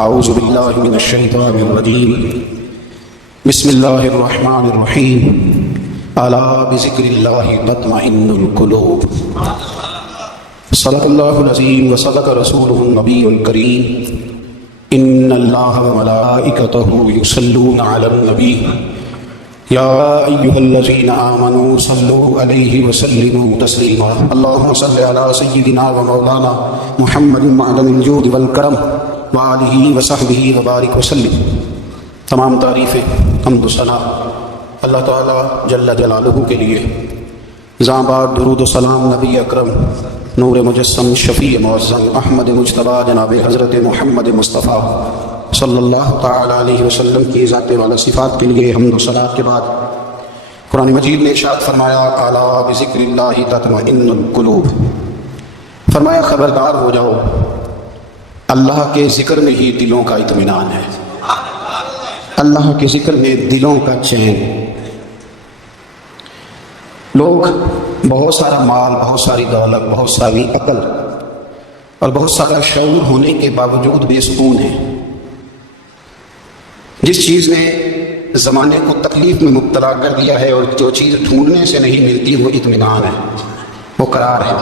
اعوذ باللہ من الشیطان الرجیم بسم اللہ الرحمن الرحیم الا بذکر اللہ تطمئن القلوب صدق اللہ العظیم وصدق رسولہ النبی الکریم ان اللہ وملائکتہ یصلون علی النبی یا ایہا الذین آمنوا صلوا علیہ وسلموا تسلیما اللہم صل علی سیدنا ومولانا محمد معدن الجود والکرم وآلہ وصحبہ وبارک وسلم۔ تمام تعریفیں حمد و ثنا اللہ تعالیٰ جل جلالہ کے لیے۔ زاں بعد درود و سلام نبی اکرم نور مجسم شفیع معظم احمد مجتبیٰ جناب حضرت محمد مصطفیٰ صلی اللہ تعالیٰ علیہ وسلم کی ذات والا صفات کے لیے حمد و ثنا کے بعد قرآن مجید نے ارشاد فرمایا الا بذکر اللہ تطمئن القلوب، فرمایا خبردار ہو جاؤ، اللہ کے ذکر میں ہی دلوں کا اطمینان ہے، اللہ کے ذکر میں دلوں کا چین۔ لوگ بہت سارا مال، بہت ساری دولت، بہت ساری عقل اور بہت سارا شعور ہونے کے باوجود بے سکون ہیں۔ جس چیز نے زمانے کو تکلیف میں مبتلا کر دیا ہے اور جو چیز ڈھونڈنے سے نہیں ملتی وہ اطمینان ہے، وہ قرار ہے۔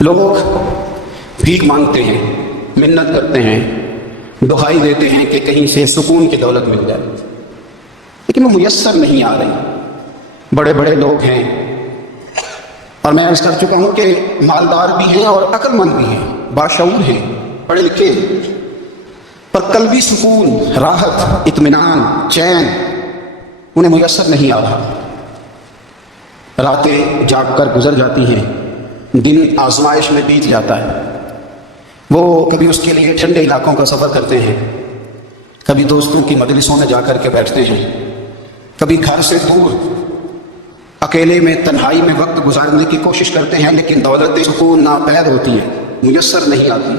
لوگ بھیک مانگتے ہیں، منت کرتے ہیں، دہائی دیتے ہیں کہ کہیں سے سکون کی دولت مل جائے، لیکن وہ میسر نہیں آ رہی۔ بڑے بڑے لوگ ہیں اور میں عرض کر چکا ہوں کہ مالدار بھی ہیں اور عقل مند بھی ہیں، باشعور ہیں، پڑھے لکھے ہیں، پر قلبی سکون، راحت، اطمینان، چین انہیں میسر نہیں آ رہا۔ راتیں جاگ کر گزر جاتی ہیں، دن آزمائش میں بیت جاتا ہے۔ وہ کبھی اس کے لیے ٹھنڈے علاقوں کا سفر کرتے ہیں، کبھی دوستوں کی مجلسوں میں جا کر کے بیٹھتے ہیں، کبھی گھر سے دور اکیلے میں تنہائی میں وقت گزارنے کی کوشش کرتے ہیں، لیکن دولت سکون ناپید ہوتی ہے، میسر نہیں آتی۔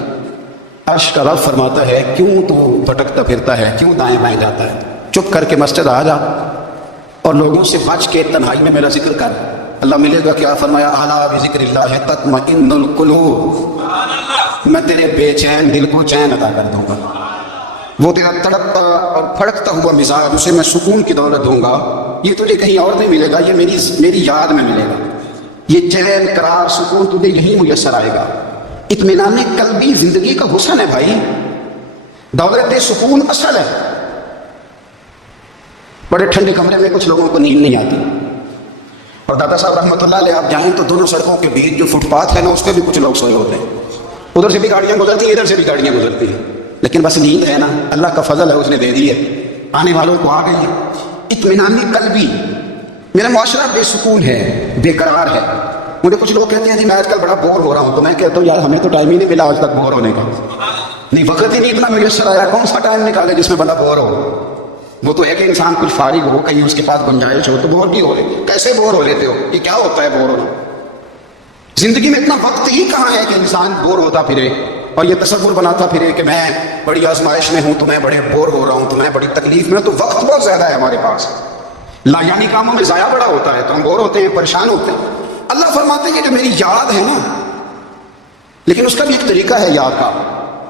عرش کا رب فرماتا ہے کیوں تو بھٹکتا پھرتا ہے، کیوں دائیں بائیں جاتا ہے؟ چپ کر کے مسجد آ جا اور لوگوں سے بچ کے تنہائی میں میرا ذکر کر، اللہ ملے گا۔ کیا فرمایا الا بذکر اللہ تطمئن القلوب، میں تیرے بے چین دل کو چین عطا کر دوں گا۔ وہ تیرا تڑپتا اور پھڑکتا ہوا مزاج، اسے میں سکون کی دولت دوں گا۔ یہ تجھے کہیں اور نہیں ملے گا، یہ میری یاد میں ملے گا۔ یہ چین، قرار، سکون تجھے یہیں میسر آئے گا۔ اطمینان قلبی زندگی کا حسن ہے بھائی، دولت سکون اصل ہے۔ بڑے ٹھنڈے کمرے میں کچھ لوگوں کو نیند نہیں آتی، اور دادا صاحب رحمۃ اللہ علیہ آپ جائیں تو دونوں سڑکوں کے بیچ جو فٹ پاتھ ہے نا، اس پہ بھی کچھ لوگ سوئے ہوتے ہیں۔ ادھر سے بھی گاڑیاں گزرتی ہیں، ادھر سے بھی گاڑیاں گزرتی ہیں، لیکن بس نیند ہے نا، اللہ کا فضل ہے، اس نے دے دی ہے، آنے والوں کو آ گئی ہے۔ اطمینان قلبی۔ میرا معاشرہ بے سکون ہے، بے قرار ہے۔ مجھے کچھ لوگ کہتے ہیں جی میں آج کل بڑا بور ہو رہا ہوں، تو میں کہتا ہوں یار ہمیں تو ٹائم ہی نہیں ملا آج تک بور ہونے کا، نہیں وقت ہی نہیں اتنا میسر آیا، کون سا ٹائم نکالے جس میں بندہ بور ہو؟ وہ تو ہے کہ انسان کچھ فارغ ہو، کہیں اس کے پاس گنجائش ہو تو بور بھی ہو رہے۔ کیسے بور ہو لیتے ہو؟ یہ کیا ہوتا ہے بور ہونا؟ زندگی میں اتنا وقت ہی کہاں ہے کہ انسان بور ہوتا پھرے اور یہ تصور بناتا پھرے کہ میں بڑی آزمائش میں ہوں تو میں بڑے بور ہو رہا ہوں، تو میں بڑی تکلیف میں ہوں۔ تو وقت بہت زیادہ ہے ہمارے پاس، لا یعنی کاموں میں ضائع بڑا ہوتا ہے، تو ہم بور ہوتے ہیں، پریشان ہوتے ہیں۔ اللہ فرماتے ہیں کہ جو میری یاد ہے نا، لیکن اس کا بھی ایک طریقہ ہے یاد کا،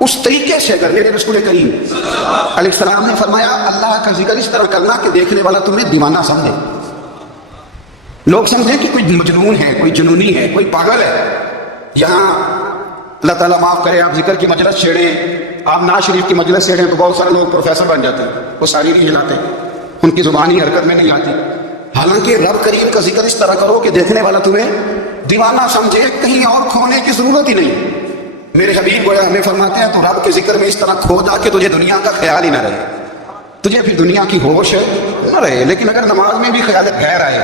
اس طریقے سے اگر میرے رسول کریم علیہ السلام نے فرمایا اللہ کا ذکر اس طرح کرنا کہ دیکھنے والا تمہیں دیوانہ سمجھے، لوگ سمجھیں کہ کوئی مجنون ہے، کوئی جنونی ہے، کوئی پاگل ہے۔ یہاں اللہ تعالیٰ معاف کرے، آپ ذکر کی مجلس چھیڑیں، آپ ناز شریف کی مجلس چھیڑیں تو بہت سارے لوگ پروفیسر بن جاتے ہیں، وہ ساری نہیں ہلاتے، ان کی زبان ہی حرکت میں نہیں آتی۔ حالانکہ رب کریم کا ذکر اس طرح کرو کہ دیکھنے والا تمہیں دیوانہ سمجھے، کہیں اور کھونے کی ضرورت ہی نہیں۔ میرے حبیب گویا ہمیں فرماتے ہیں تو رب کے ذکر میں اس طرح کھو جا کہ تجھے دنیا کا خیال ہی نہ رہے، تجھے پھر دنیا کی ہوش نہ رہے۔ لیکن اگر نماز میں بھی خیال غیر آئے،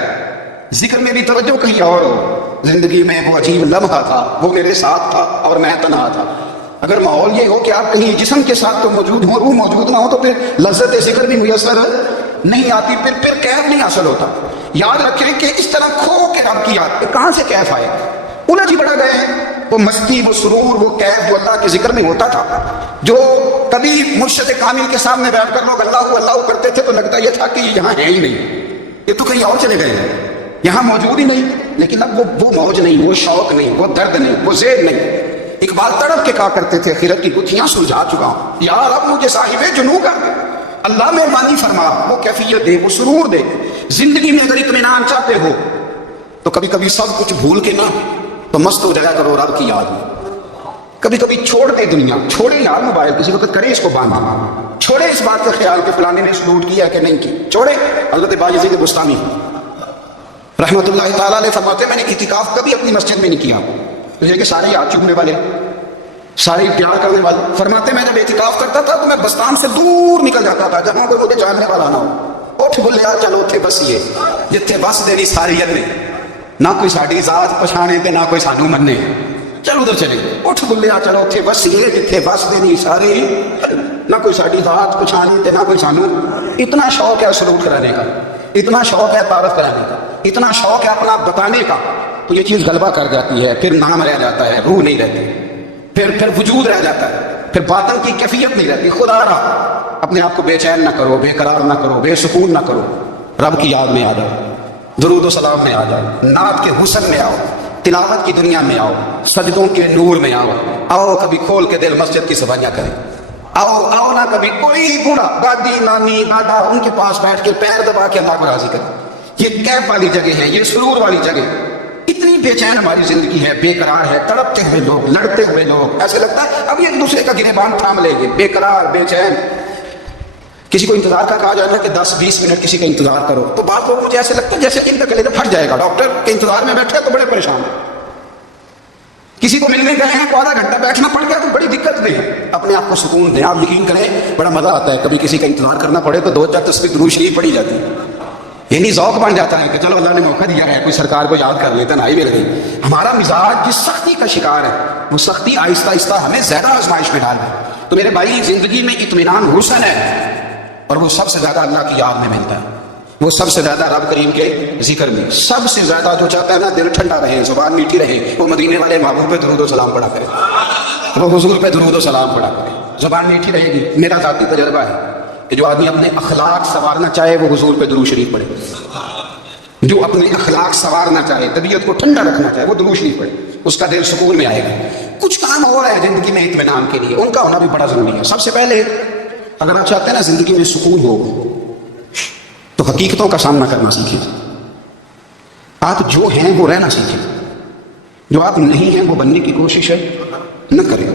ذکر میں بھی توجہ کہیں اور ہو، زندگی میں وہ عجیب لمحہ تھا، وہ میرے ساتھ تھا اور میں تنہا تھا۔ اگر ماحول یہ ہو کہ آپ کہیں جسم کے ساتھ تو موجود ہوں، روح موجود نہ ہو، تو پھر لذت ذکر بھی میسر نہیں آتی، پھر کیف نہیں حاصل ہوتا۔ یاد رکھیں کہ اس طرح کھو کے رب کی یاد کہاں سے کیف آئے؟ الجھ بڑھ گئے ہیں۔ وہ مستی، وہ سرور، وہ کیف جو اللہ کے ذکر میں ہوتا تھا، جو کبھی مرشد کامل کے سامنے بیٹھ کر لوگ اللہ اللہ کرتے تھے تو لگتا یہ تھا کہ یہ یہاں ہے ہی نہیں، یہ تو کہیں اور چلے گئے ہیں، یہاں موجود ہی نہیں۔ لیکن اب وہ موج نہیں، وہ شوق نہیں، وہ درد نہیں، وہ زید نہیں۔ اقبال تڑپ کے کہا کرتے تھے خیرت کی گتھیاں سلجھا چکا ہوں، یا رب مجھے صاحب جنوں کا اللہ مہربانی فرما، وہ کیفیت دے، وہ سرور دے۔ زندگی میں اگر اطمینان چاہتے ہو تو کبھی کبھی سب کچھ بھول کے نا تو مست ہو جایا کرو رب کی یاد میں۔ کبھی کبھی چھوڑ دے دنیا، چھوڑے یار موبائل، کسی وقت کرے اس کو باندھ، چھوڑے اس بات کا خیال کہ فلانے نے سلوٹ کیا کہ نہیں کی، چھوڑے۔ حضرت باجزید بستامی رحمۃ اللہ تعالیٰ علیہ فرماتے میں نے اعتکاف کبھی اپنی مسجد میں نہیں کیا، اس لیے کہ سارے ہاتھ چومنے والے، سارے پیار کرنے والے۔ فرماتے میں جب اعتکاف کرتا تھا تو میں بستان سے دور نکل جاتا تھا جہاں کوئی مجھے جاننے والا نہ ہو۔ اٹھ بولیا چلو اتنے بسیے جتھے بس دینی ساری نے، نہ کوئی ساری ذات پچھانے تے نہ کوئی سانو مننے، چلو ادھر چلے۔ اٹھ بولیا چلو اتنے بسیے جتھے بس دینی ساری، نہ کوئی ساری ذات پچھانے تے نہ کوئی سانو۔ اتنا شوق ہے سلوٹ کرانے کا، اتنا شوق ہے تعارف کرانے کا، اتنا شوق ہے اپنا بتانے کا، تو یہ چیز غلبہ کر جاتی ہے، پھر نام رہ جاتا ہے، روح نہیں رہتی، پھر وجود رہ جاتا ہے، پھر باطن کی کیفیت نہیں رہتی۔ خدا رہا اپنے آپ کو بے چین نہ کرو، بے قرار نہ کرو، بے سکون نہ کرو، رب کی یاد میں آ جاؤ، درود و سلام میں آ جاؤ، نعت کے حسن میں آؤ، تلاوت کی دنیا میں آؤ، سجدوں کے نور میں آؤ۔ آؤ کبھی کھول کے دل مسجد کی صفائیاں کریں، آؤ آؤ نہ کبھی کوئی بوڑھا دادی نانی دادا ان کے پاس بیٹھ کے پیر دبا کے اللہ کو راضی کریں۔ یہ کیف والی جگہ ہے، یہ سرور والی جگہ۔ اتنی بے چین ہماری زندگی ہے، بے قرار ہے، تڑپتے ہوئے لوگ، لڑتے ہوئے لوگ، ایسے لگتا ہے اب یہ ایک دوسرے کا گریبان تھام لیں گے، بے قرار بے چین۔ کسی کو انتظار کا کہا جائے نا کہ 10-20 منٹ کسی کا انتظار کرو تو بعض لوگ مجھے ایسے لگتا ہے جیسے ان کا کلیجہ پھٹ جائے گا، ڈاکٹر کے انتظار میں بیٹھے تو بڑے پریشان ہیں۔ کسی کو ملنے گئے ہیں تو آدھا گھنٹہ بیٹھنا پڑ گیا تو بڑی دقت میں ہے۔ اپنے آپ کو سکون دیں، آپ یقین کریں بڑا مزہ آتا ہے کبھی کسی کا انتظار کرنا پڑے تو 2-4 تسبیح درود شریف پڑھی جاتی ہے، یعنی ذوق بن جاتا ہے کہ چلو اللہ نے موقع دیا ہے، کوئی سرکار کو یاد کر لیتا، نائی مل گئی۔ ہمارا مزاج جس سختی کا شکار ہے وہ سختی آہستہ آہستہ ہمیں زیادہ آزمائش میں ڈال ہے۔ تو میرے بھائی زندگی میں اطمینان حسن ہے، اور وہ سب سے زیادہ اللہ کی یاد میں ملتا ہے، وہ سب سے زیادہ رب کریم کے ذکر میں، سب سے زیادہ جو چاہتا ہے نا دل ٹھنڈا رہے، زبان میٹھی رہے، وہ مدینے والے محبوب پہ درود و سلام پڑھا کرے، وہ حضور پہ درود و سلام پڑھا کرے، زبان میٹھی رہے گی۔ میرا ذاتی تجربہ ہے کہ جو آدمی اپنے اخلاق سنوارنا چاہے وہ حضور پہ درود شریف پڑھے، جو اپنے اخلاق سنوارنا چاہے، طبیعت کو ٹھنڈا رکھنا چاہے وہ درود شریف پڑھے، اس کا دل سکون میں آئے گا۔ کچھ کام ہو رہا ہے زندگی میں اطمینان کے لیے، ان کا ہونا بھی بڑا ضروری ہے۔ سب سے پہلے اگر آپ چاہتے ہیں نا زندگی میں سکون ہو تو حقیقتوں کا سامنا کرنا سیکھیں، آپ جو ہیں وہ رہنا سیکھیں، جو آپ نہیں ہیں وہ بننے کی کوشش نہ کریں۔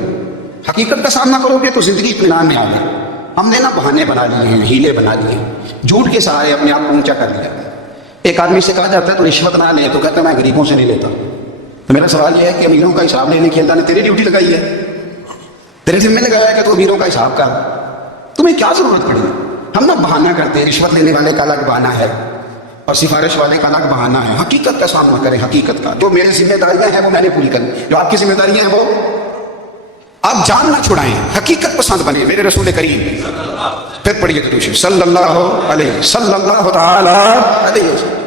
حقیقت کا سامنا کرو گے تو زندگی اطمینان میں آ گئی۔ ہم نے نا بہانے بنا لیے ہیں، ہیلے بنا لیے ہیں، جھوٹ کے سہارے اپنے آپ کو اونچا کر لیا۔ ایک آدمی سے کہا جاتا ہے تو رشوت نہ لے، تو کہتا ہے میں غریبوں سے نہیں لیتا۔ تو میرا سوال یہ ہے کہ امیروں کا حساب لینے کی اللہ نے تیری ڈیوٹی لگائی ہے، تیرے ذمہ لگایا ہے کہ تو امیروں کا حساب کر، تمہیں کیا ضرورت پڑی؟ ہم نا بہانہ کرتے ہیں، رشوت لینے والے کا الگ بہانہ ہے اور سفارش والے کا الگ بہانہ ہے۔ حقیقت کا سامنا کریں، حقیقت کا، جو میری ذمہ داریاں ہیں وہ میں نے پوری کریں، جو آپ کی ذمہ داریاں ہیں وہ آپ جان نہ چھڑائیں، حقیقت پسند بنیں میرے رسول کریم۔ پھر پڑھیے تو صلی اللہ تعالی علیہ وسلم۔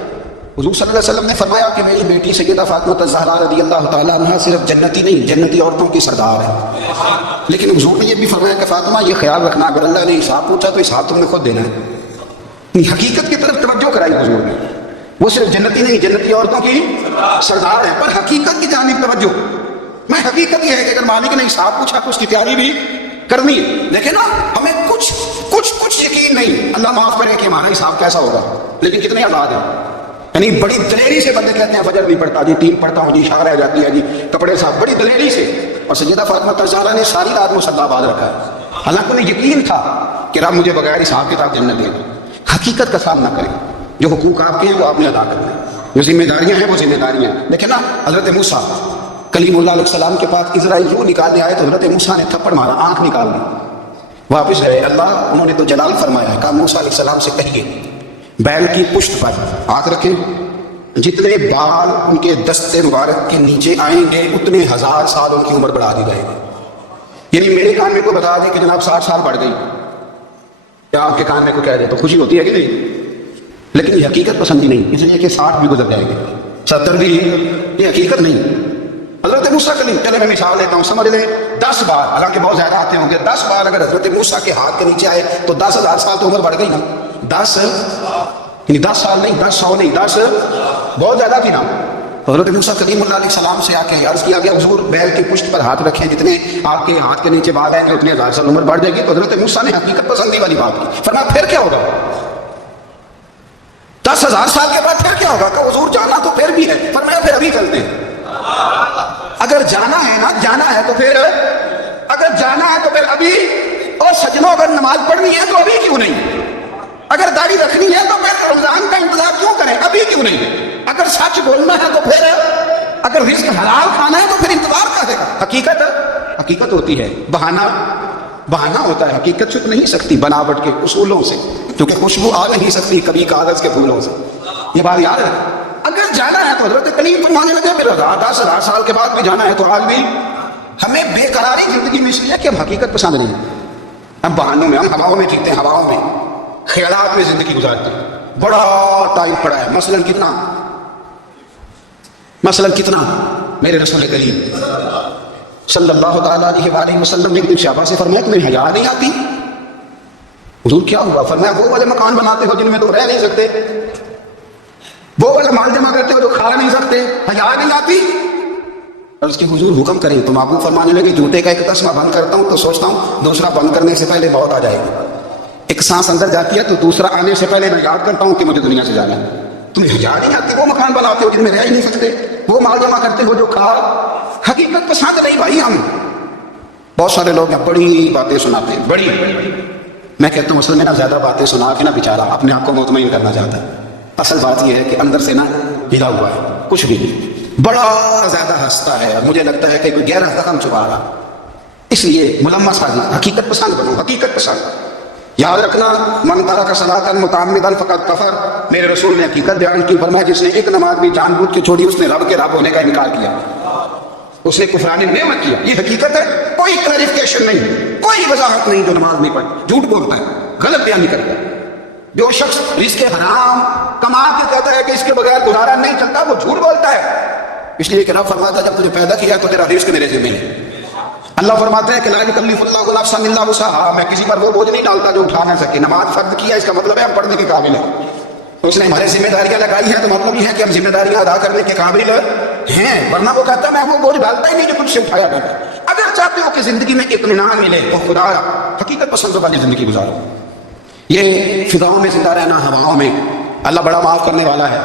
حضور صلی اللہ علیہ وسلم نے فرمایا کہ میری بیٹی سیدہ فاطمہ الزہرا رضی اللہ تعالیٰ عنہا صرف جنتی نہیں، جنتی عورتوں کی سردار ہے، لیکن حضور نے یہ بھی فرمایا کہ فاطمہ یہ خیال رکھنا اگر اللہ نے حساب پوچھا تو حساب تم نے خود دینا ہے۔ حقیقت کی طرف توجہ کرائی حضور نے، وہ صرف جنتی نہیں، جنتی عورتوں کی سردار ہے، پر حقیقت کی جانب توجہ۔ میں حقیقت یہ ہے کہ اگر مالک نے حساب پوچھا تو اس کی تیاری بھی کرنی ہے، لیکن نا ہمیں کچھ یقین نہیں، اللہ معاف کرے کہ ہمارا حساب کیسا ہوگا، لیکن کتنے آزاد ہیں۔ یعنی بڑی دلیری سے بندے کہتے ہیں فجر نہیں پڑھتا جی، 3 پڑھتا ہوں جی، شاہ رہ جاتی ہے جی، کپڑے صاحب، بڑی دلیری سے۔ اور سیدہ فاطمہ الزہرا نے ساری رات مصلی آباد رکھا ہے، حالانکہ انہیں یقین تھا کہ رب مجھے بغیر حساب کتاب جنت دے گا۔ حقیقت کا سامنا کریں، جو حقوق آپ کے ہیں وہ آپ نے ادا کرنا ہے، جو ذمہ داریاں ہیں وہ ذمہ داریاں ہیں۔ لیکن نا حضرت موسیٰ کلیم اللہ علیہ السلام کے پاس اسرائیل یوں نکالنے آئے تو حضرت موسیٰ نے تھپڑ مارا، آنکھ نکال دی، واپس گئے۔ اللہ انہوں نے تو جلال فرمایا ہے، کہا موسیٰ علیہ السلام سے کہیے بیل کی پشت پر ہاتھ رکھیں، جتنے بال ان کے دستے مبارک کے نیچے آئیں گے اتنے 1000 سال ان کی عمر بڑھا دی جائے گی۔ یعنی میرے کان میں کو بتا دیں کہ جناب 60 سال بڑھ گئی، یا آپ کے کان میں کو کہہ دے تو خوشی ہوتی ہے کہ نہیں؟ لیکن یہ حقیقت پسندی نہیں، اس لیے کہ 60 بھی گزر جائے گی، 70 بھی، یہ حقیقت نہیں۔ حضرت موسیٰ کلیم، چلے میں مثال لیتا ہوں، سمجھ لیں 10 بار، حالانکہ بہت زیادہ آتے ہوں گے، 10 بار اگر حضرت موسیٰ کے ہاتھ کے نیچے آئے تو 10,000 سال تو عمر بڑھ گئی نا۔ 10 سال نہیں، 10 100 نہیں، 10 بہت زیادہ تھی نا۔ حضرت موسیٰ کلیم اللہ علیہ السلام سے آ کے عرض کیا گیا حضور بیل کی پشت پر ہاتھ رکھیں، جتنے آپ کے ہاتھ کے نیچے بال آئیں گے اتنی 1000 سال عمر بڑھ جائے گی. تو حضرت موسیٰ نے حقیقت پسندی والی بات کی. فرمایا پھر کیا ہوگا؟ 10,000 سال کے بعد پھر کیا ہوگا؟ کہ حضور جانا تو پھر بھی ہے. فرمایا پھر ابھی چلتے ہیں. اگر جانا ہے نا، جانا ہے تو پھر، اگر جانا ہے تو پھر ابھی. اور سجنوں اگر نماز پڑھنی ہے تو ابھی کیوں نہیں؟ اگر داڑھی رکھنی ہے تو پھر رمضان کا انتظار کیوں کریں؟ ابھی کیوں نہیں؟ اگر سچ بولنا ہے تو پھر، اگر رزق حلال کھانا ہے تو پھر انتظار کرے گا. حقیقت ہوتی ہے، بہانہ ہوتا ہے. حقیقت چھپ نہیں سکتی بناوٹ کے اصولوں سے، کیونکہ خوشبو آ نہیں سکتی کبھی کاغذ کے پھولوں سے. یہ بات یاد ہے. اگر جانا ہے تو حضرت کلیم فرمانے لگے پھر 10,000 سال کے بعد بھی جانا ہے. تو آج بھی ہمیں بے قراری زندگی میں اس لیے کہ ہم حقیقت پسند نہیں ہیں. ہم بہانوں میں، ہم ہواؤں میں جیتے ہیں، ہواؤں میں، خیالات میں زندگی گزارتے ہیں. بڑا ٹائم پڑا ہے. مثلاً کتنا میرے رسول کریم صلی اللہ تعالیٰ علیہ وآلہ وسلم نے ایک دن صحابہ سے فرمایا تمہیں حیا نہیں آتی؟ حضور کیا ہوا؟ فرمایا وہ والے مکان بناتے ہو جن میں تو رہ نہیں سکتے، وہ والا مال جمع کرتے ہو جو کھا نہیں سکتے، حیا نہیں آتی؟ اور اس کے حضور حکم کریں. تو آپ کو فرمانے لگے جوتے کا ایک تسمہ بند کرتا ہوں تو سوچتا ہوں دوسرا بند کرنے سے پہلے موت آ جائے گی. ایک سانس اندر جاتی ہے تو دوسرا آنے سے پہلے میں یاد کرتا ہوں کہ مجھے دنیا سے جانا ہے. تمہیں حیا نہیں آتی؟ وہ مکان بناتے ہو جن میں رہ ہی نہیں سکتے، وہ مال جمع کرتے ہو جو کھا. حقیقت پسند نہیں بھائی. ہم بہت سارے لوگ ہیں بڑی باتیں سناتے ہیں، بڑی. میں کہتا ہوں اصل میں نا زیادہ باتیں سنا کے نا بیچارہ اپنے آپ کو مطمئن کرنا چاہتا ہے. اصل بات یہ ہے کہ اندر سے نا ہلا ہوا ہے، کچھ بھی نہیں. بڑا زیادہ ہنستا ہے، مجھے لگتا ہے کہ کوئی گہرا زخم چھپا رہا. اس لیے ملمس حاضر، حقیقت پسند بنو، حقیقت پسند. یاد رکھنا من ترک صلاۃ متعمدا فقد کفر. میرے رسول نے حقیقت بیان کی. فرمایا جس نے ایک نماز بھی جان بوجھ کے چھوڑی اس نے رب کے رب ہونے کا انکار کیا، اس نے کفران نعمت کیا. یہ حقیقت ہے، کوئی کلیریفیکیشن نہیں، کوئی وضاحت نہیں. جو نماز نہیں پڑھی جھوٹ بولتا ہے، غلط بیان نہیں کرتا. جو شخص رزق حرام کما کے کہتا ہے کہ اس کے بغیر گزارا نہیں چلتا، وہ جھوٹ بولتا ہے. اس لیے کہ رب فرماتا ہے جب تجھے پیدا کیا تو تیرا رزق میرے ذمہ ہے. اللہ فرماتے ہیں کہ لا یکلف اللہ نفسا الا وسعها، میں کسی پر وہ بوجھ نہیں ڈالتا جو اٹھا نہ سکے. نماز فرض کیا اس کا مطلب ہے ہم پڑھنے کے قابل ہیں. اس نے ہمارے ذمہ داریاں لگائی ہیں تو مطلب یہ ہے کہ ہم ذمہ داریاں ادا کرنے کے قابل ہیں. ورنہ وہ کہتا ہے میں وہ بوجھ ڈالتا ہی نہیں جو کچھ سے اٹھایا کرتا. اگر چاہتے ہو کہ زندگی میں اطمینان ملے تو خدا حقیقت پسند والی زندگی گزارو. یہ فضاؤں میں زندہ رہنا، ہواؤں میں. اللہ بڑا معاف کرنے والا ہے،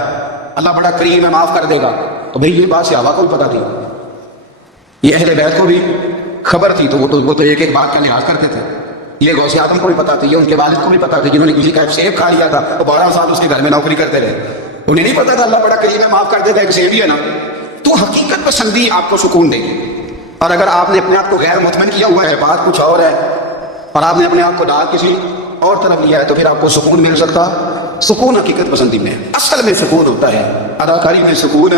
اللہ بڑا کریم ہے، معاف کر دے گا. تو بھئی یہ بات صحابہ کو بھی پتا تھی، یہ اہل بیت کو بھی خبر تھی. تو وہ تو ایک ایک بات کا لحاظ کرتے تھے. یہ غوث اعظم کو بھی پتا تھی، یہ ان کے والد کو بھی پتا تھی جنہوں نے کسی کا سیب کھا لیا تھا. وہ 12 سال اس کے گھر میں نوکری کرتے رہے. انہیں نہیں پتا تھا اللہ بڑا کریم ہے، معاف کر دیتا ہے، ایک سیب ہی ہے نا. تو حقیقت پسندی آپ کو سکون دے گی. اور اگر آپ نے اپنے آپ کو غیر مطمئن کیا ہوا ہے، بات کچھ اور ہے، اور آپ نے اپنے آپ کو ڈال کسی اور طرف لیا ہے، تو پھر آپ کو سکون مل سکتا. سکون حقیقت پسندی میں اصل میں سکون ہوتا ہے، اداکاری میں سکون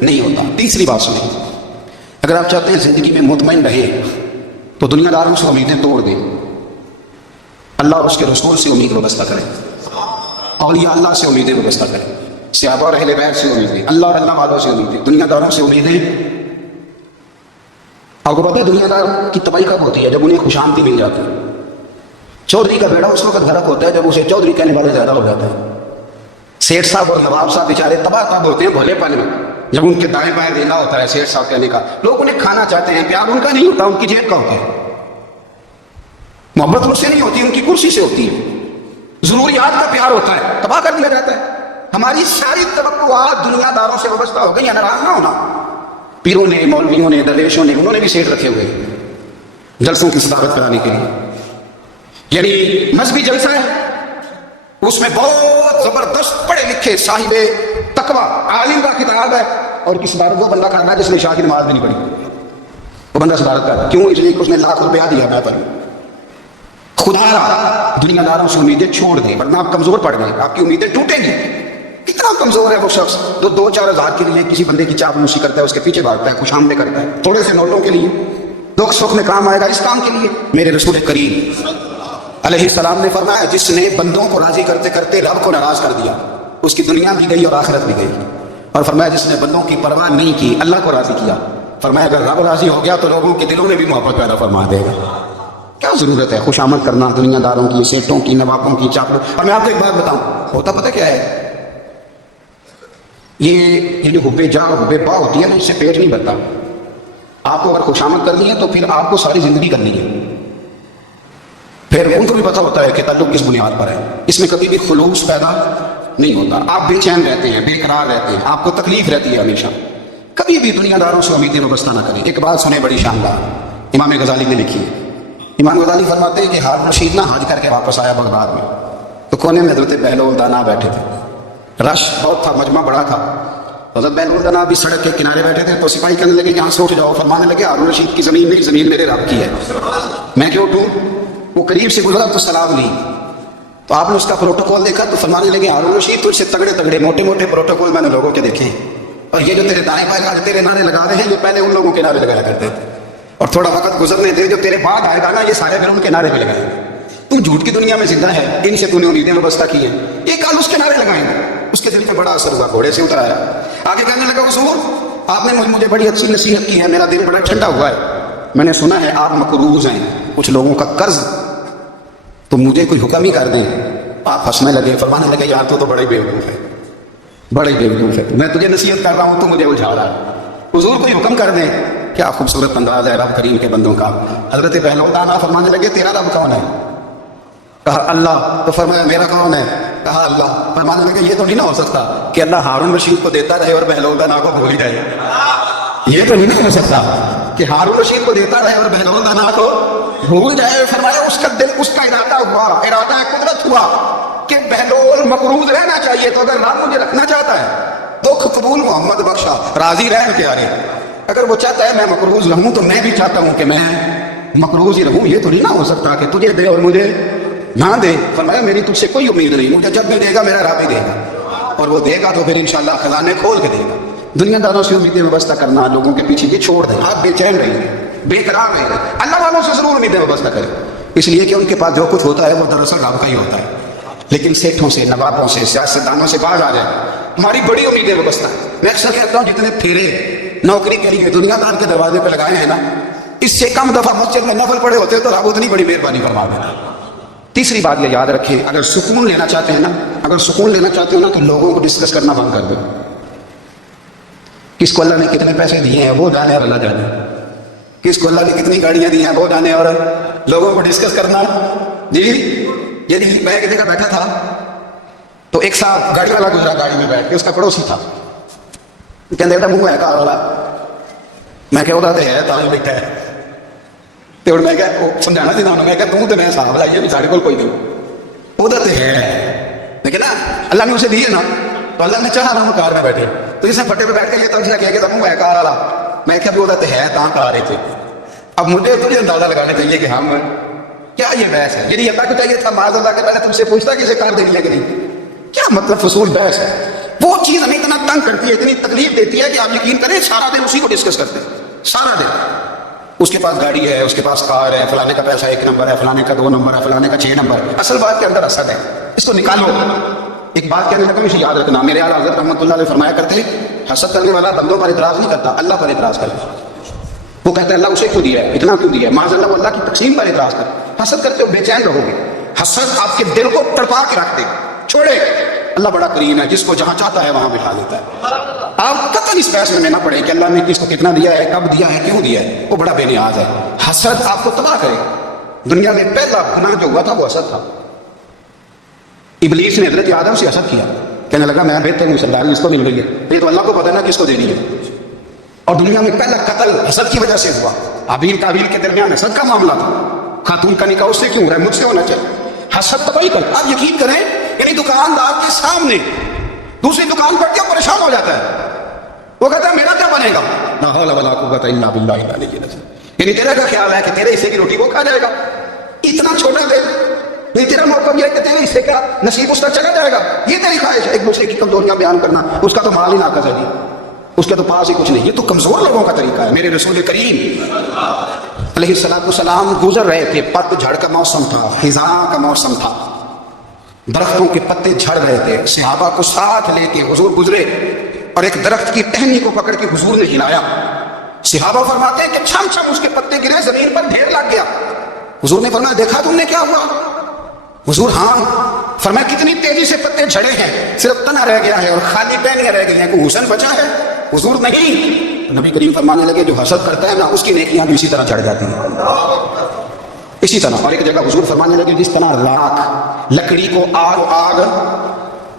نہیں ہوتا. تیسری بات سنیں، اگر آپ چاہتے ہیں زندگی میں مطمئن رہے تو دنیا داروں سے امیدیں توڑ دیں. اللہ اور اس کے رسول سے امید وابستہ کریں، اولیاء اللہ سے امیدیں وابستہ کریں، صحابہ اور اہل بیت سے امیدیں، اللہ اور اللہ والوں سے امیدیں. دنیا داروں سے امیدیں، آپ کو پتہ ہے دنیا دار کی تباہی کب ہوتی ہے؟ جب انہیں خوش آمدی مل جاتی ہے. چودھری کا بیڑا اس وقت غرق ہوتا ہے جب اسے چودھری کہنے والے زیادہ ہو جاتے ہیں. سیٹھ صاحب اور نواب صاحب بیچارے تباہ کب ہوتے ہیں؟ بھولے پن میں، جب ان کے دائیں بائیں دینا ہوتا ہے سیٹھ صاحب کہنے کا. لوگ انہیں کھانا چاہتے ہیں، پیار ان کا نہیں ہوتا، ان کی جیب کا ہوتا ہے. محبت ان سے نہیں ہوتی، ان کی کرسی سے ہوتی ہے. ضروریات کا پیار ہوتا ہے، تباہ کر دیا جاتا ہے. ہماری ساری توقعات دنیا داروں سے وابستہ ہو گئی. ناراض نہ ہونا، پیروں نے، مولویوں نے، درویشوں نے، انہوں نے بھی سیٹ رکھے ہوئے جلسوں کی صدارت کرانے کے لیے. یعنی مذہبی جلسہ ہے، اس میں بہت زبردست پڑھے لکھے صاحب تقوی عالم کا خطاب ہے، اور کی صدارت وہ بندہ کرنا ہے جس نے عشاء کی نماز بھی نہیں پڑھی. وہ بندہ صدارت کرتا ہے. کیوں؟ اس لیے کہ اس نے لاکھ روپیہ دیا میں پر. خدا دنیا داروں سے امیدیں چھوڑ دیں ورنہ آپ کمزور پڑ گئے، آپ کی امیدیں ٹوٹیں گی. کتنا کمزور ہے وہ شخص جو 2-4 ہزار کے لیے کسی بندے کی چاپلوسی کرتا ہے، اس کے پیچھے بھاگتا ہے، خوش آمدیں کرتا ہے تھوڑے سے نوٹوں کے لیے. دکھ سکھ میں کام آئے گا اس کام کے لیے. میرے رسول کریم علیہ السلام نے فرمایا جس نے بندوں کو راضی کرتے کرتے رب کو ناراض کر دیا اس کی دنیا بھی گئی اور آخرت بھی گئی. اور فرمایا جس نے بندوں کی پرواہ نہیں کی اللہ کو راضی کیا. فرمایا اگر رب راضی ہو گیا تو لوگوں کے دلوں میں بھی محبت پیدا فرما دے گا. کیا ضرورت ہے خوش آمد کرنا دنیا داروں کی، سیٹوں کی، نوابوں کی، چاپلوں. اور میں آپ کو ایک بات بتاؤں، ہوتا پتہ کیا ہے؟ یہ حب جا حب با ہوتی ہے نا، اس سے پیٹ نہیں بھرتا. آپ کو اگر خوشامد کرنی ہے تو پھر آپ کو ساری زندگی کرنی ہے. پھر ان کو بھی پتا ہوتا ہے کہ تعلق کس بنیاد پر ہے. اس میں کبھی بھی خلوص پیدا نہیں ہوتا. آپ بے چین رہتے ہیں، بے قرار رہتے ہیں، آپ کو تکلیف رہتی ہے ہمیشہ. کبھی بھی دنیا داروں سے امیدیں وابستہ نہ کریں. ایک بات سنیں بڑی شاندار، امام غزالی نے لکھی ہے. امام غزالی فرماتے ہیں کہ ہارون رشید نہ حج کر کے واپس آیا بغداد میں، تو کونے میں حضرت بہلول دانا بیٹھے تھے. رش بہت تھا، مجمع بڑا تھا. حضرت بہلول دانا بھی سڑک کے کنارے بیٹھے تھے. تو سپاہی کہنے لگے یہاں سے اٹھ جاؤ. فرمانے لگے ہارون رشید کی زمین نہیں، زمین میرے رب کی ہے، میں کیوں اٹھوں؟ وہ قریب سے گزرا تو سلام لی. تو آپ نے اس کا پروٹوکول دیکھا تو فرمانے لگے ہارون رشید تجھ سے تگڑے تگڑے موٹے موٹے پروٹوکول میں نے لوگوں کے دیکھے، اور یہ جو تیرے دائیں بائیں آج تیرے نعرے لگا رہے ہیں یہ پہلے ان لوگوں کے نعرے لگایا کرتے تھے. اور تھوڑا وقت گزرنے دے، جو تیرے بعد آئے گا نا یہ سارے پھر ان کے نعرے پہ لگائیں گے. تم جھوٹ کی دنیا میں زندہ ہے، ان سے تو نے امیدیں وابستہ کی ہیں، یہ کل اس کے نعرے لگائیں گے. اس کے دل میں بڑا اثر ہوا، گھوڑے سے اترا ہے. آگے کہنے لگا حضور آپ نے مجھے بڑی اچھی نصیحت کی ہے، میرا دل بڑا ٹھنڈا ہوا ہے. میں نے سنا ہے آپ مقروض ہیں، کچھ لوگوں کا قرض، تو مجھے کوئی حکم ہی کر دیں. آپ ہنسنے لگے. فرمانے لگے یار تو بڑے بیوقوف ہے، بڑے بیوقوف ہے. میں تجھے نصیحت کر رہا ہوں تو مجھے الجھا رہا ہے. حضور کوئی حکم کر دیں. کیا خوبصورت انداز ہے رب کریم کے بندوں کا. حضرت بہلول دانا فرمانے لگے تیرا رب کون ہے؟ کہا اللہ. تو فرمایا میرا کون ہے؟ کہا اللہ. فرمانے لگے یہ تو نہیں نہ ہو سکتا کہ اللہ ہارون رشید کو دیتا رہے اور بہلول دانا کو بھول جائے. یہ تو نہیں ہو سکتا کہ ہارون رشید کو دیتا رہے اور بہلول دانا کو بھول جائے. فرمایا اس کا دل، اس کا ارادہ ہوا، ارادہ قدرت ہوا کہ بہلول مقروض رہنا چاہیے. تو اگر رب مجھے رکھنا چاہتا ہے، دکھ قبول محمد بخشا راضی رہن کے آرے. اگر وہ چاہتا ہے میں مقروض رہوں تو میں بھی چاہتا ہوں کہ میں مقروض ہی رہوں. یہ تو نہیں نہ ہو سکتا کہ تجھے دے اور مجھے نہ دے. فرمایا میری تجھ سے کوئی امید نہیں، مجھے جب بھی دے گا میرا رب ہی دے گا، اور وہ دے گا تو پھر انشاءاللہ خزانے کھول کے دے گا. دنیا داروں سے امیدیں وابستہ کرنا لوگوں کے پیچھے یہ چھوڑ دیں. آپ بے چین رہیں، بے قرار رہیں. اللہ والوں سے ضرور امیدیں وابستہ کریں، اس لیے کہ ان کے پاس جو کچھ ہوتا ہے وہ دراصل رب کا ہی ہوتا ہے. لیکن سیٹھوں سے، نوابوں سے، سیاستدانوں سے باز آ جائے. ہماری بڑی امیدیں وابستہ ہیں. میں اکثر کہتا ہوں جتنے پھیرے نوکری کے لیے دنیا دار کے دروازے پہ لگائے ہیں نا، اس سے کم دفعہ مسجد میں نفل پڑے ہوتے تو رب اتنی بڑی مہربانی فرما دینا. تیسری بات یہ یاد رکھیں، اگر سکون لینا چاہتے ہیں نا، اگر سکون لینا چاہتے ہو نا تو لوگوں کو ڈسکس کرنا بند کر دو. کس کو اللہ نے کتنے پیسے دیے ہیں وہ جانے اور اللہ جانے. کس کو اللہ نے کتنی گاڑیاں دی ہیں وہ جانے، اور لوگوں کو ڈسکس کرنا. جی یعنی میں ایک جگہ بیٹھا تھا تو ایک صاحب گاڑی والا گزرا، گاڑی میں بیٹھ کے اس کا پڑوسی تھا. کہتے بیٹا منہ ہے کار والا. میں کہہ رہا ہے تاج بیٹھا ہے. تو میں کہ سمجھانا چاہتا ہوں، میں کہ تم تو میں صاحب لائیے بھی سارے کو کوئی نہیں ادھر تو ہے، لیکن نا اللہ نے اسے دیے نا، تو اللہ نے چاہا ہم کار میں بیٹھے. تو جس نے پھٹے پہ بیٹھ کے یہ توجہ کیا کہ منہ ہے کار والا. میں کہ ادھر تو ہے تاں کار رہے تھے. اب مجھے تجھے اندازہ لگانا چاہیے کہ ہم کیا یہ بحث ہے. یعنی اللہ کو چاہیے تھا معاذ اللہ کہ میں نے تم سے پوچھتا کہ اسے کار دینی ہے کہ نہیں. کیا مطلب فضول بحث ہے. وہ چیز ہمیں اتنا تنگ کرتی ہے، اتنی تکلیف دیتی ہے کہ آپ یقین کریں سارا دن اسی کو ڈسکس کرتے ہیں. سارا دن اس کے پاس گاڑی ہے، اس کے پاس کار ہے، فلانے کا پیسہ 1 نمبر ہے، فلانے کا 2 نمبر ہے، فلانے کا 6 نمبر ہے. اصل بات کے اندر اصل ہے، اس کو نکالو. ایک بات کہنے لگا اسے یاد رکھنا، میرے اعلیٰ حضرت رحمۃ اللہ علیہ فرمایا کرتے حسد کرنے والا بندوں پر اعتراض نہیں کرتا، اللہ پر اعتراض کرتا. وہ کہتا ہے اللہ اسے کیوں دیا ہے، اتنا کیوں دیا ہے، معاذ اللہ وہ اللہ کی تقسیم پر اعتراض کرتا. حسد کرتے ہو بے چین رہو گے. حسد آپ کے دل کو تڑپا کے رکھ دے. چھوڑے، اللہ بڑا کریم ہے، جس کو جہاں چاہتا ہے وہاں بٹھا دیتا ہے. آپ قطعاً اس فیصلے میں نہ پڑے کہ اللہ نے کس کو کتنا دیا ہے، کب دیا ہے، کیوں دیا ہے. وہ بڑا بے نیاز ہے. حسد آپ کو تباہ کرے. دنیا میں پہلا گناہ جو ہوا تھا وہ حسد تھا. ابلیس نے حضرت آدم سے حسد کیا، کہنے لگا میں بہتر ہوں، سردار اس کو مل گئی ہے، یہ تو اللہ کو پتہ نہ کس کو دینی ہے. اور دنیا میں پہلا قتل حسد کی وجہ سے ہوا. حابیل قابیل کے درمیان حسد کا معاملہ تھا. خاتون کا نکاح اس سے کیوں ہو رہا ہے، مجھ سے ہونا چاہیے. حسد تباہی کر. آپ یقین کریں یعنی دکاندار کے سامنے دوسری دکان پر کیا پریشان ہو جاتا ہے. وہ کہتا ہے میرا کیا بنے گا، لا حول ولا قوت الا باللہ العلی العظیم. یعنی تیرے کا خیال ہے کہ تیرے حصے کی روٹی وہ کھا جائے گا. اتنا چھوٹا دے نہیں، تیرا موقع یہ ہے کہ تیرے حصے کا نصیب اس تک چلا جائے گا. یہ تیری خواہش ہے. ایک دوسرے کی کمزوریاں بیان کرنا، اس کا تو مال ہی ناقص ہے جی، اس کے تو پاس ہی کچھ نہیں. یہ تو کمزور لوگوں کا طریقہ ہے. میرے رسول کریم علیہ الصلوۃ والسلام گزر رہے تھے، پت جھڑ کا موسم تھا، خزاں کا موسم تھا، درختوں کے پتے جھڑ رہے تھے. صحابہ کو ساتھ لے کے حضور گزرے اور ایک درخت کی ٹہنی کو پکڑ کے حضور نے ہلایا. صحابہ فرماتے ہیں کہ چھم چھم اس کے پتے گرے، زمین پر ڈھیر لگ گیا. حضور نے فرمایا دیکھا تم نے کیا ہوا؟ حضور ہاں. فرمایا کتنی تیزی سے پتے جھڑے ہیں، صرف تنا رہ گیا ہے اور خالی ٹہنیاں رہ گئی ہیں، کوئی حسن بچا ہے؟ حضور نہیں۔ نبی کریم فرمانے لگے جو حسد کرتا ہے نا اس کی نیکیاں بھی اسی طرح جھڑ جاتی ہیں، اسی طرح۔ اور ایک جگہ حضور فرمانے لگے جس طرح راکھ لکڑی کو آگ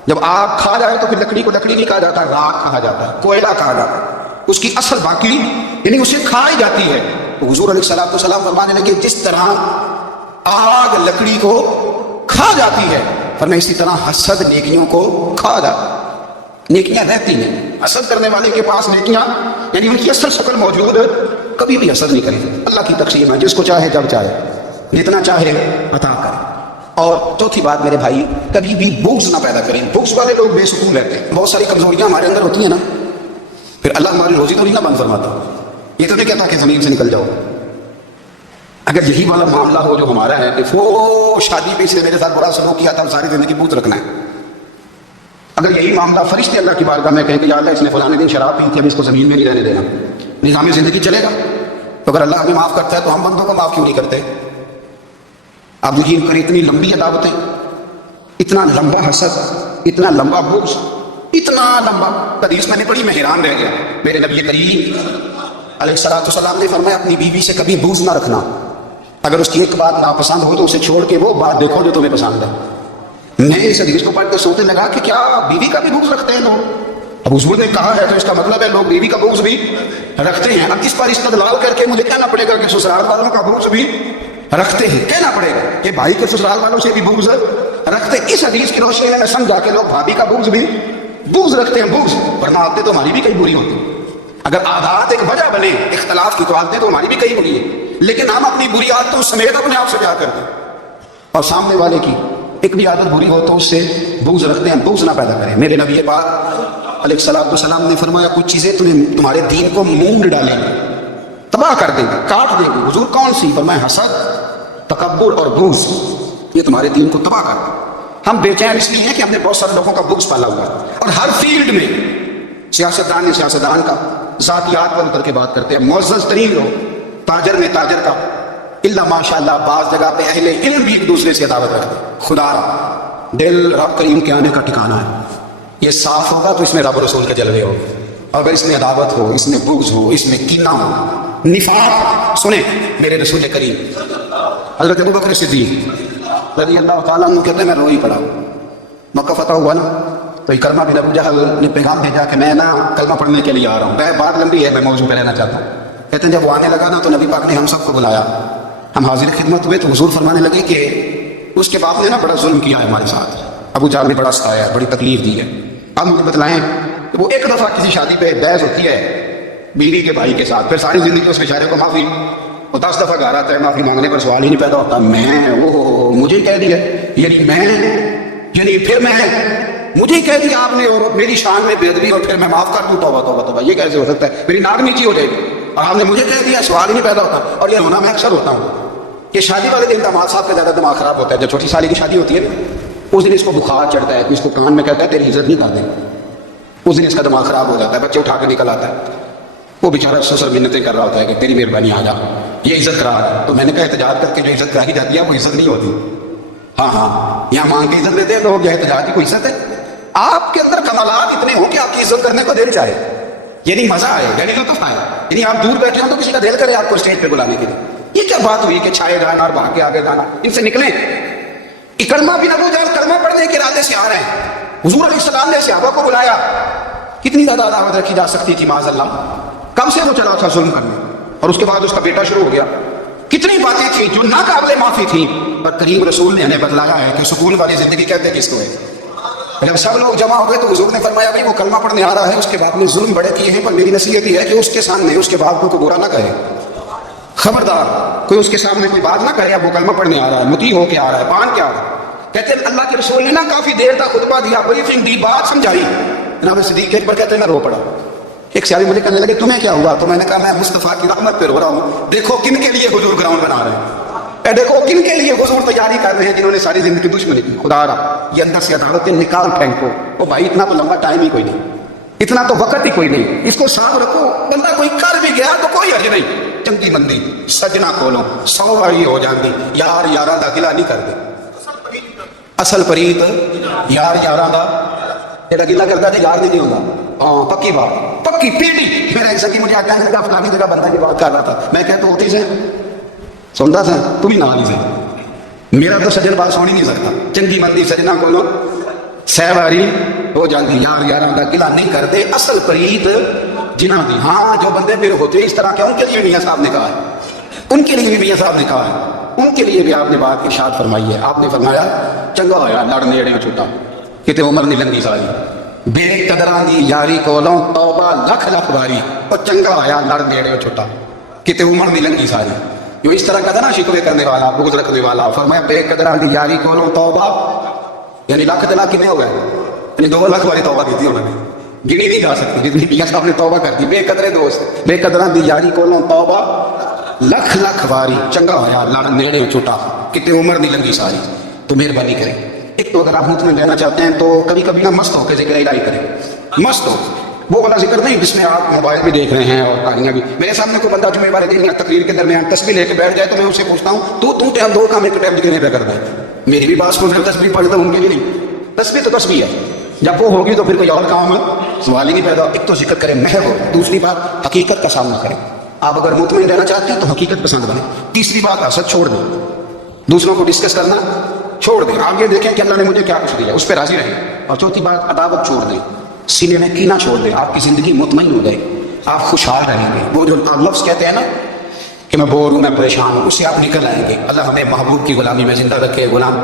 جب آگ کھا جائے تو پھر لکڑی کو لکڑی نہیں کہا جاتا، راکھ کہا جاتا ہے، کوئلہ کہا جاتا ہے، اس کی اصل باقی یعنی اسے کھائی جاتی ہے۔ تو حضور علیہ الصلوۃ والسلام فرمانے لگے جس طرح آگ لکڑی کو کھا جاتی ہے، فرمایا اسی طرح حسد نیکیوں کو کھا جاتا ہے، نیکیاں رہتی ہیں۔ حسد کرنے والے کے پاس نیکیاں یعنی ان کی اصل شکل موجود ہے، کبھی بھی حسد نہیں کرے۔ اللہ کی تقسیم ہے، جس کو چاہے جب چاہے جتنا چاہے عطا کرے۔ اور چوتھی بات میرے بھائی، کبھی بھی بغض نہ پیدا کریں۔ بغض والے لوگ بے سکون رہتے ہیں، بہت ساری کمزوریاں ہمارے اندر ہوتی ہیں نا، پھر اللہ ہماری روزی تو نہیں نہ بند فرماتا، یہ تو نہیں کہتا کہ زمین سے نکل جاؤ۔ اگر یہی والا معاملہ ہو جو ہمارا ہے کہ وہ شادی پہ اس نے میرے ساتھ برا سلوک کیا تھا، ساری زندگی بغض رکھنا ہے۔ اگر یہی معاملہ فرشتے اللہ کی بارگاہ میں کہیں کہ یا اللہ اس نے فلاں دن شراب پی تھی، اب اس کو زمین میں نہیں رہنے دینا، نظام زندگی چلے گا۔ تو اگر اللہ ہمیں معاف کرتا ہے تو ہم بندوں کو معاف کیوں نہیں کرتے؟ آپ یقین کریں اتنی لمبی عداوتیں، اتنا لمبا حسد، اتنا لمبا بغض، اتنا لمبا حدیث میں نے پڑھی، میں حیران رہ گیا۔ میرے نبی کریم علیہ الصلوۃ والسلام نے فرمایا اپنی بیوی سے کبھی بغض نہ رکھنا، اگر اس کی ایک بات ناپسند ہو تو اسے چھوڑ کے وہ بات دیکھو جو تمہیں پسند ہے۔ میں اس حدیث کو پڑھ کے سوچنے لگا کہ کیا بیوی کا بھی بغض رکھتے ہیں لوگ؟ اب حضور نے کہا ہے تو اس کا مطلب ہے لوگ بیوی کا بغض بھی رکھتے ہیں۔ اب اس پر استدلال کر کے مجھے کہنا پڑے گا کہ سسرال والوں کا بغض بھی رکھتے ہیں، کہنا پڑے گا کہ بھائی کے سسرال والوں سے بھی بغض رکھتے ہیں۔ اس حدیث کی روشنی میں سمجھا کہ لوگ بھابھی کا بغض بھی بغض رکھتے ہیں، بغض، ورنہ عادتیں تو ہماری بھی کئی بری ہوتی ہیں۔ اگر عادات ایک وجہ بنے اختلاف کی تو عادتیں تو ہماری بھی کئی بری ہیں، لیکن ہم اپنی بری عادتوں سمیت اپنے آپ سے پیار کرتے ہیں، اور سامنے والے کی ایک بھی عادت بری ہو تو اس سے بغض رکھتے ہیں۔ بغض نہ پیدا کریں۔ میرے نبی پاک علیہ الصلوۃ والسلام نے فرمایا کچھ چیزیں تمہارے دین کو مونڈ ڈالیں گے، تباہ کر دیں گے، کاٹ دیں گے۔ حضور کون سی؟ فرمایا حسد، تکبر اور بغض، یہ تمہارے دین کو تباہ کر دیں۔ ہم بے چین اس لیے ہیں کہ ہم نے بہت سارے لوگوں کا بغض پالا ہوا ہے، اور ہر فیلڈ میں سیاستدان نے سیاستدان کا ذاتیات پر اتر کے بات کرتے ہیں، معزز ترین لوگ، تاجر میں تاجر کا، اللہ ماشاء اللہ بعض جگہ پہ اہل علم بھی ایک دوسرے سے عداوت رکھتے ہیں۔ خدا دل رب کریم کے آنے کا ٹھکانہ ہے، یہ صاف ہوگا تو اس میں رب رسول کے جلوے ہو، اگر اس میں عداوت ہو، اس میں بغض ہو، اس میں کینہ ہو، نفاق۔ سنیں میرے رسول کریم حضرت ابوبکر صدیق رضی اللہ تعالیٰ عنہ کہتے ہیں میں رو ہی پڑا، مکہ فتح ہوا نا تو اکرمہ بن ابو جہل نے پیغام بھیجا کہ میں نا کلمہ پڑھنے کے لیے آ رہا ہوں۔ بات لمبی ہے، میں موضوع پہ رہنا چاہتا ہوں۔ کہتے ہیں جب وہ آنے لگا نا تو نبی پاک نے ہم سب کو بلایا، ہم حاضر خدمت ہوئے تو حضور فرمانے لگے کہ اس کے باپ نے نا بڑا ظلم کیا ہے ہمارے ساتھ، ابو جہل نے بڑا ستایا ہے، بڑی تکلیف دی ہے۔ اب مجھے بتلائیں کہ وہ ایک دفعہ کسی شادی پہ بحث ہوتی ہے بیوی کے بھائی کے ساتھ، پھر ساری زندگی اس بیچارے کو معافی، وہ 10 دفعہ گھر آتا ہے، معافی مانگنے پر سوال ہی نہیں پیدا ہوتا، میں وہ مجھے کہہ دیا، یعنی پھر میں مجھے کہہ دیا آپ نے اور میری شان میں بے ادبی اور پھر میں معاف کر دوں، توبہ توبہ توبہ، یہ کیسے ہو سکتا ہے؟ میری ناک نیچی ہو جائے گی اور آپ نے مجھے کہہ دیا، سوال ہی نہیں پیدا ہوتا۔ اور یہ ہونا میں اکثر ہوتا ہوں کہ شادی والے دن داماد صاحب کا زیادہ دماغ خراب ہوتا ہے، جب چھوٹی سالی کی شادی ہوتی ہے نا اس دن اس کو بخار چڑھتا ہے، اس کو کان میں کہتا ہے تیری عزت نہیں کرتے، اس دن اس کا دماغ خراب ہو جاتا ہے، بچے اٹھا کے نکل آتا ہے، وہ بیچارہ سسر منتیں کر رہا ہوتا ہے کہ تیری مہربانی آ جا، یہ عزت کرا ہے۔ تو میں نے کہا احتجاج کر کے جو عزت کرائی جاتی ہے وہ عزت نہیں ہوتی۔ ہاں یہاں مانگ کے عزت لیتے ہیں لوگ، یہ احتجاج کی کوئی عزت ہے؟ آپ کے اندر کمالات اتنے ہوں کہ آپ کی عزت کرنے کو دل چاہے، یعنی مزہ آئے، یعنی لطف آئے، یعنی آپ دور بیٹھے ہوں تو کسی کا دل کرے آپ کو اسٹیج پہ بلانے کے لیے۔ یہ کیا بات ہوئی کہ چھائے جانا اور بھاگ کے آگے جانا؟ ان سے نکلیں۔ اکرمہ بن ابو جہل کلمہ پڑھنے کے ارادے سے آ رہے ہیں، حضور علیہ السلام نے صحابہ کو بلایا، کتنی زیادہ عداوت رکھی جا سکتی تھی معاذ اللہ؟ کب سے وہ چلا تھا ظلم کرنے، اور اس کے بعد اس کا بیٹا شروع ہو گیا، کتنی باتیں تھیں جو ناقابل معافی تھیں، پر کریم رسول نے ہمیں بتلایا ہے کہ سکون والی زندگی کہتے کس کو ہے۔ جب سب لوگ جمع ہو گئے تو حضور نے فرمایا بھائی وہ کلمہ پڑھنے آ رہا ہے، اس کے بعد میں ظلم بڑے کیے ہیں، پر میری نصیحت یہ ہے کہ اس کے سامنے اس کے بعد کو برا نہ کہے، خبردار کوئی اس کے سامنے کوئی بات نہ کرے، اب وہ کلمہ پڑھنے آ رہا ہے، مطیع ہو کے آ رہا ہے، مان کے آ رہا ہے۔ کہتے ہیں اللہ کے رسول نے نا کافی دیر تک خطبہ دیا، بریفنگ دی، بات سمجھائی، جناب صدیق اکبر کہتے ہیں میں رو پڑا۔ ایک سیاسی مجھے کہنے لگے تمہیں کیا ہوا؟ تو میں نے کہا میں مصطفیٰ کی رحمت پہ رو رہا ہوں، دیکھو کن کے لیے حضور گراؤنڈ بنا رہے ہیں، دیکھو کن کے لیے حضور تیاری کر رہے ہیں جنہوں نے ساری زندگی دشمنی کی۔ خدا رہا یہ اندر سے عدالتیں نکال پھینکو، او بھائی اتنا تو لمبا ٹائم ہی کوئی نہیں، اتنا تو وقت ہی کوئی نہیں، اس کو صاف رکھو، بندہ کوئی کر بھی گیا تو کوئی حرج نہیں، چنگی مندی سجنا کھولو 100 والی ہو جاندی، یار یارہ دا گلا نہیں کر دے، اصل پریت یار یاراں دا جڑا گلا کرتا ہے یار نہیں ہوتا. ہاں پکی بات, پکی پیڑی. میرا ایک سنگی مجھے آتا ہے کہ فلانی جگہ بندہ کی بات کر رہا تھا, میں کہتا ہوتی سے سنتا تھا تو بھی نہ نہیں سے. میرا تو سجن بات سن ہی نہیں سکتا. چنگی مندی سجنا کو سہواری ہو جاتی, یار یاراں دا گلا نہیں کرتے. اصل پریت جنہ دی. ہاں جو بندے پھر ہوتے اس طرح کے, ان کے لیے میاں صاحب نے کہا ہے, ان کے لیے بھی میاں صاحب نے کہا ہے, ان کے لیے بھی آپ نے بات ارشاد فرمائی ہے. آپ نے فرمایا چنگا ہویا لڑ نیڑے چھوٹا کتے عمر نہیں لنگی ساری, بے قدراں دی یاری کولوں توبہ لکھ لکھ باری. اور چنگا ہویا لڑ نیڑے چھوٹا کتے عمر نہیں لنگی ساری. جو اس طرح کا تھا نا شکوے کرنے والا, بغض رکھنے والا, فرمایا بے قدراں دی یاری کولوں توبہ, یعنی لاکھ دلاک کتنے ہو گئے, یعنی 2 لاکھ والی توبہ کی تھی انہوں نے, گنی نہیں جا سکتی جتنی میاں صاحب نے توبہ کر دی. بے قدرے دوست, بے قدراں دی یاری کولوں توبہ لکھ لکھ واری. چنگا ہویا لڑ نیڑے چھوٹا کتے عمر نہیں لنگی ساری. تو مہربانی کریں, ایک تو اگر آپ مطمئن رہنا چاہتے ہیں تو کبھی کبھی نا مست ہو کے ذکر الہی کریں. مست ہو, وہ والا ذکر نہیں جس میں آپ موبائل بھی دیکھ رہے ہیں اور کہانیاں بھی. میرے سامنے کوئی بندہ جمعے والے دن تقریر کے درمیان تسبیح لے کے بیٹھ جائے تو میں اسے پوچھتا ہوں تو ٹائم 2 کام ایک ٹائم ذکر پہ کرتا ہے. میری بھی بات سن رہے تسبیح پڑھتا ہوں, ان کی بھی نہیں. تسبیح تو تسبیح ہے, جب وہ ہوگی تو پھر کوئی اور کام ہے, سوال ہی نہیں پیدا. ایک تو ذکر کریں محض ہو, دوسری بات حقیقت کا سامنا کریں. آپ اگر مطمئن رہنا چاہتے ہیں تو حقیقت پسند بنیں. تیسری بات حسد چھوڑ دیں, دوسروں کو ڈسکس کرنا چھوڑ دیں. آگے دیکھیں کہ اللہ نے مجھے کیا کچھ دیا, اس پہ راضی رہیں. اور چوتھی بات عداوت چھوڑ دیں, سینے میں کینہ چھوڑ دیں. آپ کی زندگی مطمئن ہو جائے, آپ خوشحال رہیں گے. وہ جو آپ لفظ کہتے ہیں نا کہ میں بور ہوں, میں پریشان ہوں, اس سے آپ نکل آئیں گے. اللہ ہمیں محبوب کی غلامی میں زندہ رکھے. غلام